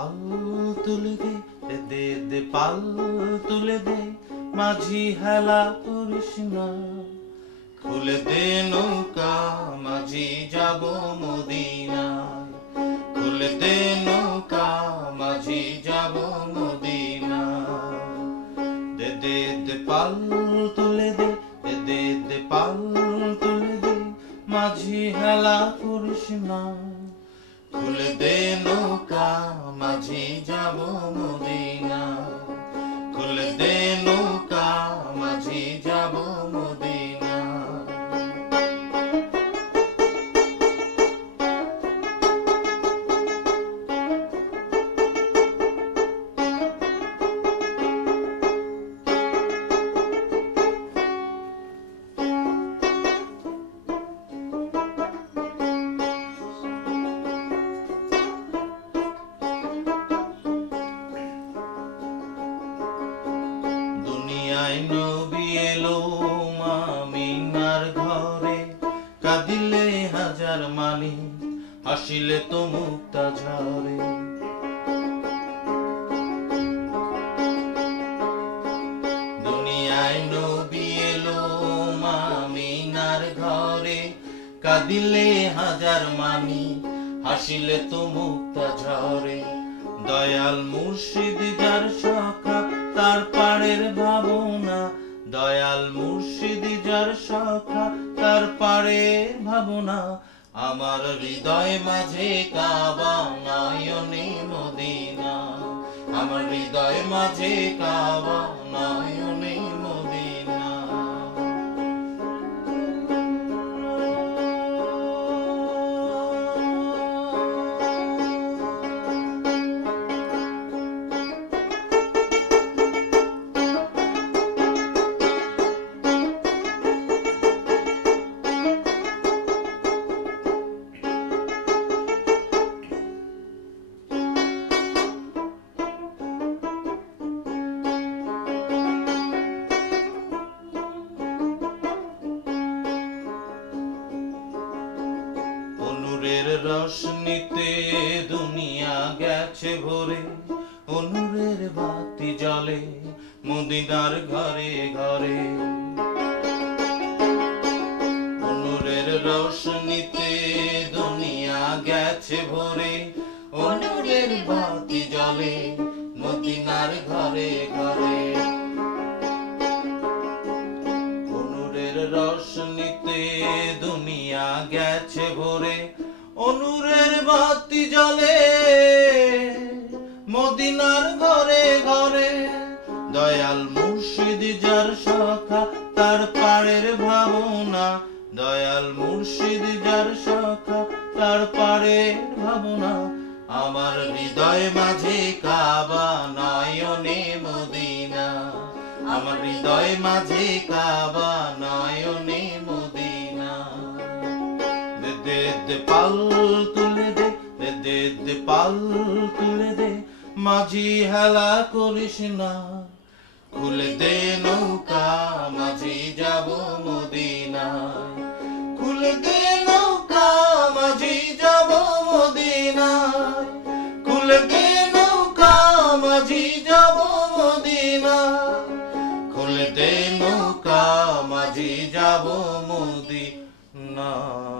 পাল তুলে দে পাল তুলে দে, মাঝি হেলা করিস না। খুলে দে নৌকা মাঝি যাব মদিনায়, খুলে দে নৌকা মাঝি যাব মদিনায়। দে পাল তুলে দে পাল তুলে দে, মাঝি হেলা করিস না। খুলে দে নৌকা মাঝি যাব মদিনায়, খুলে দে নৌকা মাঝি যাব মদিনায়। নবী এলো আমিনার ঘরে, কাঁদিলে হাজার মানি, হাসিলে তো মুক্তা ঝরে। দুনিয়ায় নবী এলো আমিনার ঘরে, কাঁদিলে হাজার মানি, হাসিলে তো মুক্তা ঝরে। দয়াল মুর্শিদ যার সখা তার পাড়ের ভাবনা, দয়াল মুর্শিদ যার সখা তার পাড়ের ভাবনা। আমার হৃদয় মাঝে কাবা নয়নে মদিনা, আমার হৃদয় মাঝে কাবা নয়নে মদিনা। নূরের রোশনীতে দুনিয়া গেছে ভরে, নূরের বাতি জ্বলে মদিনার ঘরে ঘরে। নূরের রোশনীতে দুনিয়া গেছে ভরে, নূরের বাতি জ্বলে মদিনার ঘরে ঘরে। নূরের রোশনীতে দুনিয়া গেছে ভরে, নূরের বাতি জ্বলে মদিনার ঘরে ঘরে। দয়াল মুর্শিদ যার সখা তার পাড়ের ভাবনা, দয়াল মুর্শিদ যার সখা তার পাড়ের ভাবনা। আমার হৃদয় মাঝে কাবা নয়নে মদিনা, আমার হৃদয় মাঝে কাবা নয়নে মদিনা। দে পাল তুলে দে পাল তুলে দে, মাঝি হেলা করিস না। খুলে দে নৌকা মাঝি যাব মদিনায়, খুলে দে নৌকা মাঝি যাব মদিনায়, খুলে দে নৌকা মাঝি যাব মদিনায়, খুলে দে নৌকা মাঝি যাব মদিনায়।